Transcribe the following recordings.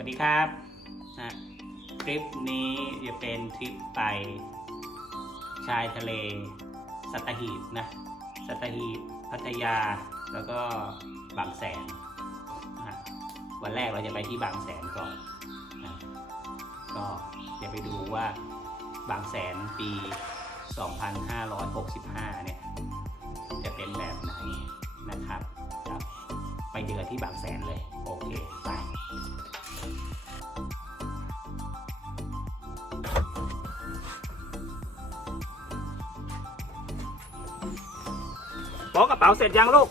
ัสดีครับนะทริปนี้จะเป็นทริปไปชายทะเลสัตหีบนะสัตหีบพัทยาแล้วก็บางแสนนะวันแรกเราจะไปที่บางแสนก่อนนะก็จะไปดูว่าบางแสนปี 2565 เนี่ย จะเป็นแบบไหนนะครับครับไปเจอที่บางแสนเลย โอเค ไป โป๊กกระเป๋าเสร็จยังลูก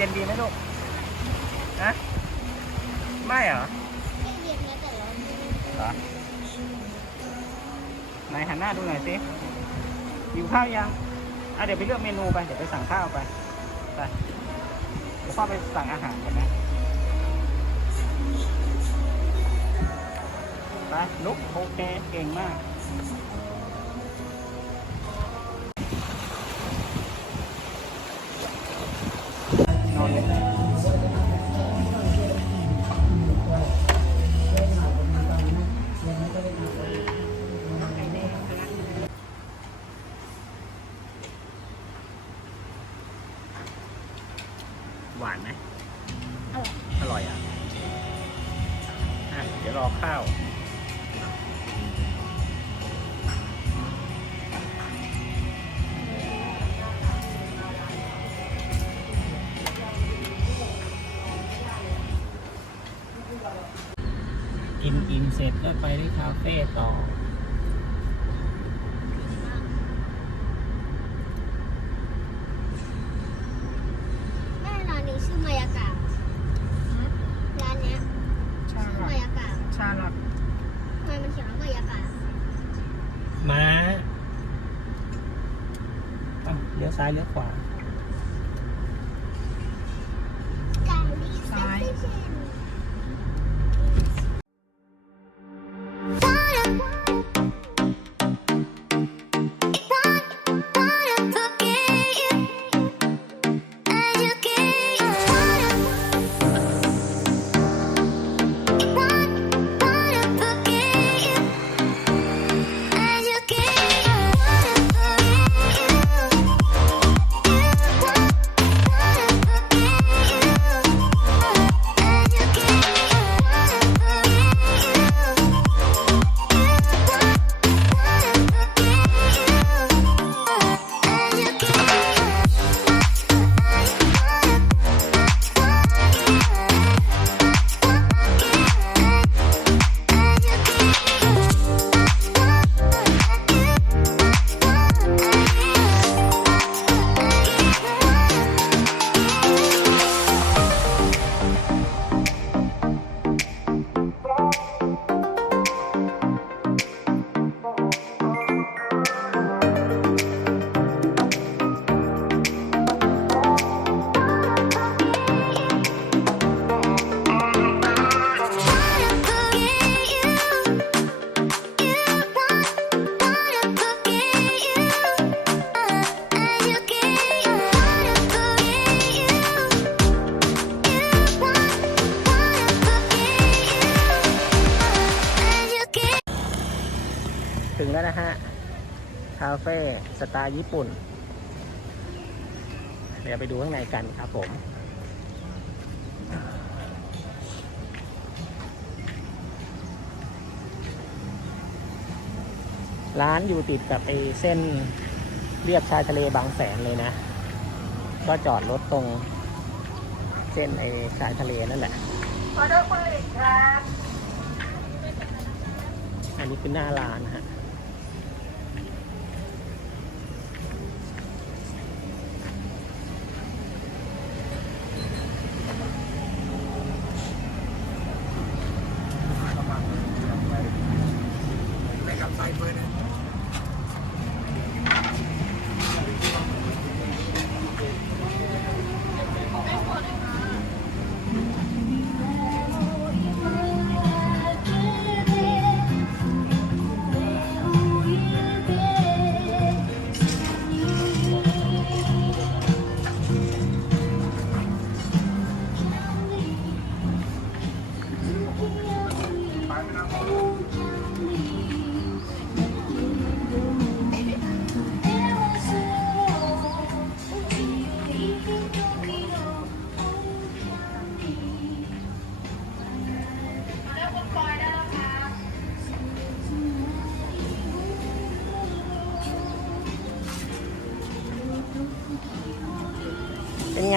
เย็นดีไหมลูกฮะไม่เหรอไม่เย็นนะแต่ร้อนไม่ได้เหรอไหนหันหน้าดูหน่อยสิหิวข้าวยังอะเดี๋ยวไปเลือกเมนูไป เดี๋ยวไปสั่งข้าวไป ไปเดี๋ยวพ่อไปสั่งอาหารกันนะ ไปลุกโอเค เก่งมาก หวานไหมอร่อยอร่อยอะอะ เดี๋ยวรอข้าว เลี้ยวซ้ายเลี้ยวขวา แล้วนะฮะ คาเฟ่สไตล์ญี่ปุ่น เดี๋ยวไปดูข้างในกันครับผม ร้านอยู่ติดกับไอ้เส้นเรียบชายทะเลบางแสนเลยนะ ก็จอดรถตรงเส้นไอ้ชายทะเลนั่นแหละออเดอร์คุณลิตครับ อันนี้คือหน้าร้านนะฮะ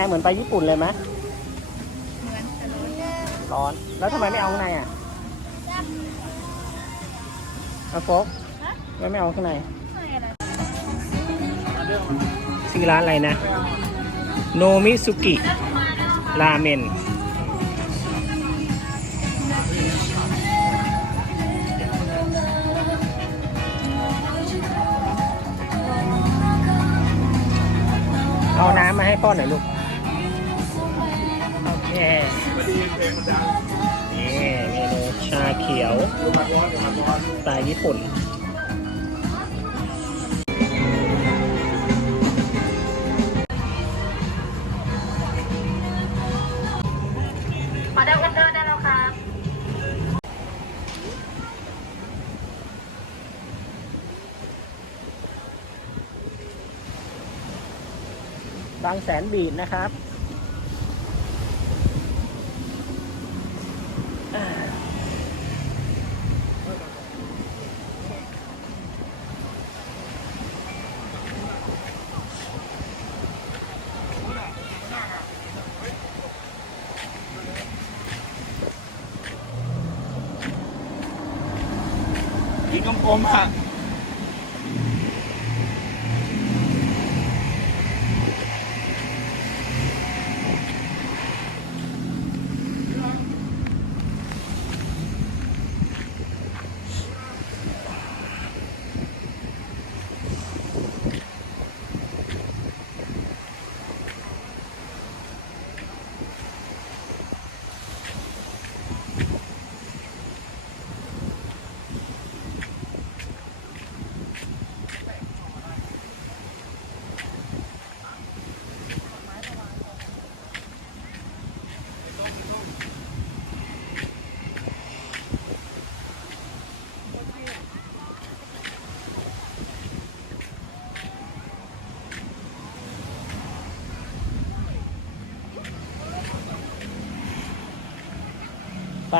เป็นไงเหมือนไปญี่ปุ่นเลยไหมเหมือนแต่รถร้อน แล้วทำไมไม่เอาข้างในอะเอาโฟกทำไมไม่เอาข้างในไม่อะไรชื่อร้านอะไรนะ โนมิสุกิราเมนเอาน้ำมาให้พ่อหน่อยลูกโอเค นี่เมนูชาเขียวสไตล์ญี่ปุ่นออเดอร์ออเดอร์ได้แล้วครับบางแสนบีดนะครับ กินกลมๆอะ ไป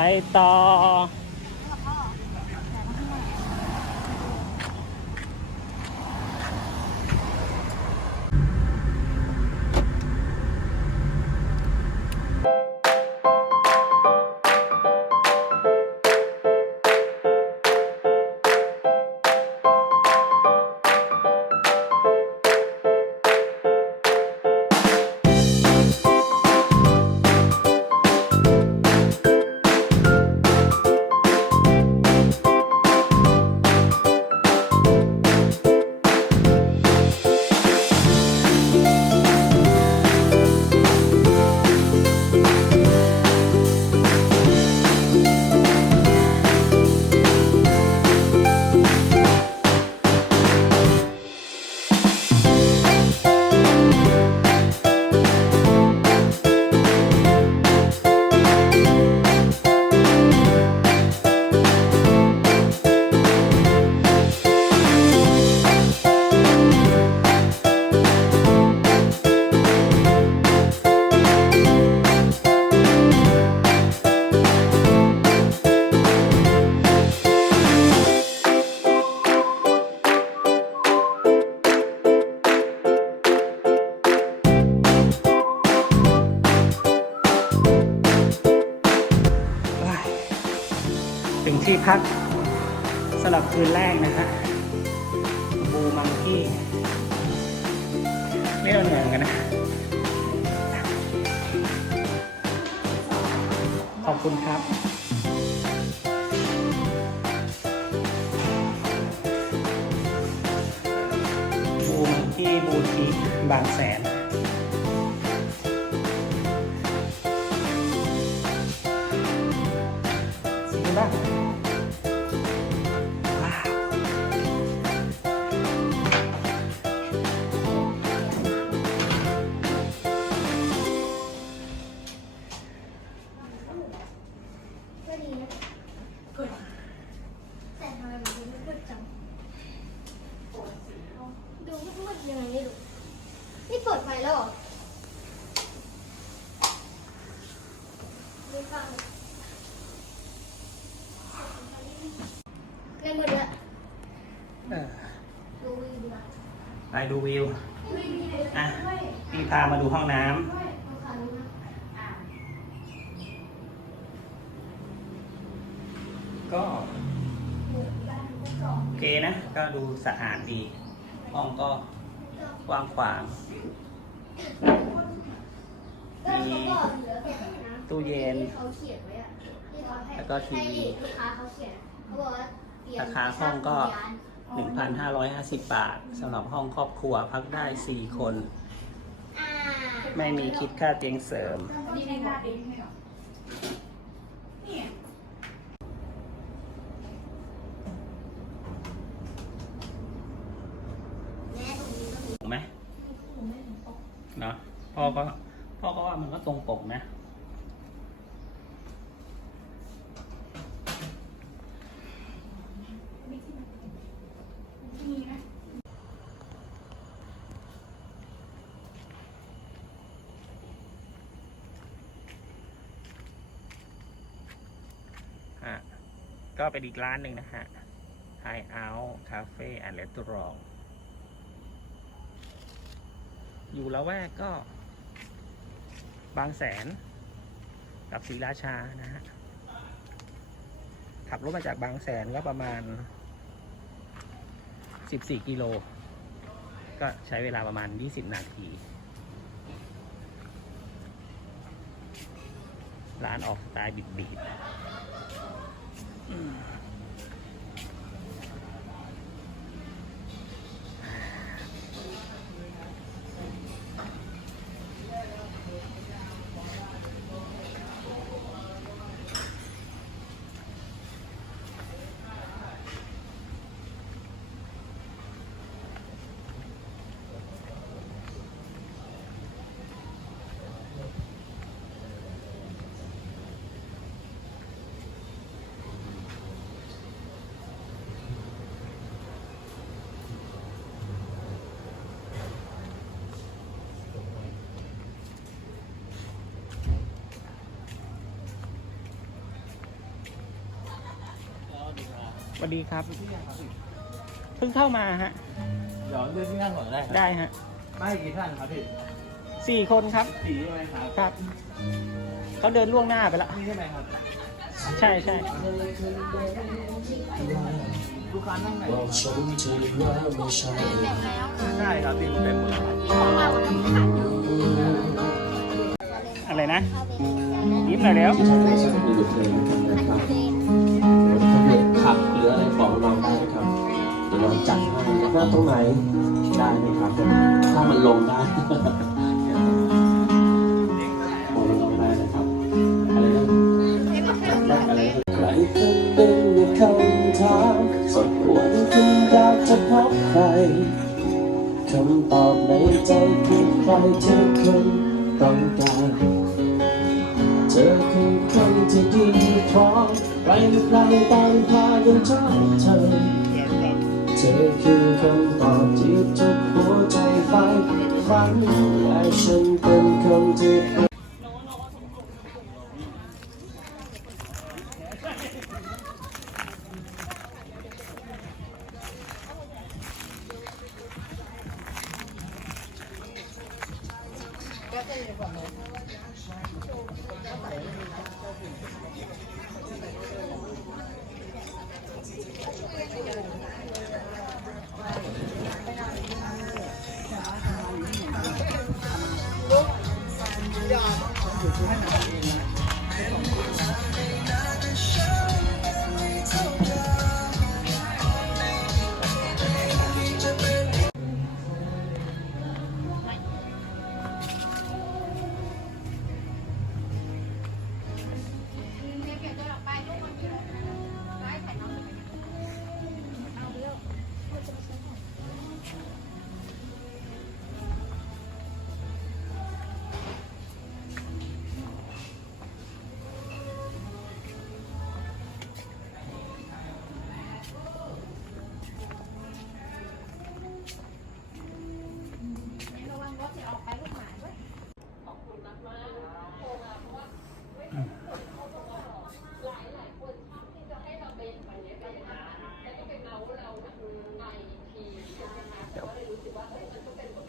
ที่พักสำหรับคืนแรกนะฮะบูมังกี้ไม่เอาเหนื่อยกันนะ ขอบคุณครับบูมังกี้บูทีบางแสน ในมืดแล้วเออดูวิวดีกว่าไปดูวิวอะพี่พามาดูห้องน้ำเอาขาลงนะก็โอเคนะ ก็ดูสะอาดดี ห้องก็กว้างขวาง แล้วเขาก็เหลือแค่นะ ตู้เย็น ที่เขาเขียนไว้อะที่เขาให้แล้วก็ทีวี ให้ลูกค้าเขาเขียนเขาบอกว่าเตรียมราคาห้องก็วิญญาณ 1,550 บาทสำหรับห้องครอบครัวพักได้ 4 คน อ่าไม่มีคิดค่าเตียงเสริม นี่ในหน้าเองให้หรอเนี่ยแม่ตรงนี้ก็มีถูกไหมเนาะพ่อก็พ่อก็ว่ามันก็ตรงปกนะมีนะ ฮะ ก็เป็นอีกร้านหนึ่งนะฮะ High Out Cafe and Restaurant อยู่ละแวกก็ บางแสน กับศรีราชานะฮะ ขับรถมาจากบางแสนก็ประมาณ 14 กิโล ก็ใช้เวลาประมาณ 20 นาที ร้านออกสไตล์บิดๆ อื วัสดีครับ เพิ่งเข้ามาฮะ เดี๋ยวเลือกที่นั่งก่อนก็ได้ครับได้ฮะไม่กี่ท่านครับพี่สี่คนครับสีใช่ไหมครับครับเขาเดินล่วงหน้าไปแล้วนี่ใช่ไหมครับใช่ใช่ลูกค้านั่งไหนบอกฉันเธอว่าไม่ใช่ใช่ครับพี่เต็มหมดแล้วครับของเราอะต้องผ่านอยู่อะไรนะเข้าไปในยิ้มหน่อยแล้ว ขับหรืออะไรบอกเราได้ครับเดี๋ยวเราจัดให้หน้าตรงไหนได้ไหมครับ ถ้ามันลงได้ มไปไกลตามพายังชอบเธอ เธอคือคำตอบที่ทุกหัวใจใฝ่ฝันและฉันเป็นคนที่ Itu kan.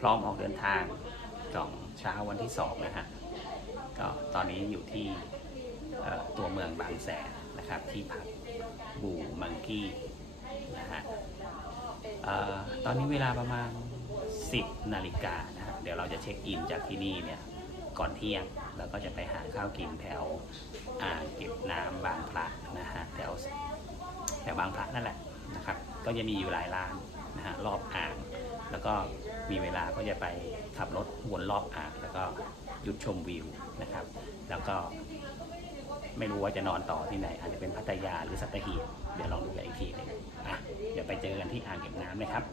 ร้อมออกเดินทางก่อนเช้าวันที่สองนะฮะก็ตอนนี้อยู่ที่ตัวเมืองบางแสนนะครับที่พักบูมังกี้นะฮะออตอนนี้เวลาประมาณ 10นาฬิกานะฮะเดี๋ยวเราจะเช็คอินจากที่นี่เนี่ยก่อนเที่ยงแล้วก็จะไปหาข้าวกินแถวอ่างเก็บน้ำบางพระนะฮะแถวแถวบางพระนั่นแหละนะครับก็จะมีอยู่หลายร้านนะฮะรอบอ่าง แล้วก็มีเวลาก็จะไปขับรถวนรอบอ่างแล้วก็หยุดชมวิวนะครับ แล้วก็ไม่รู้ว่าจะนอนต่อที่ไหน อาจจะเป็นพัทยาหรือสัตหีบเดี๋ยวลองดูกันอีกทีหนึงอะเดี๋ยวไปเจอกันที่อ่างเก็บน้ำนะครับ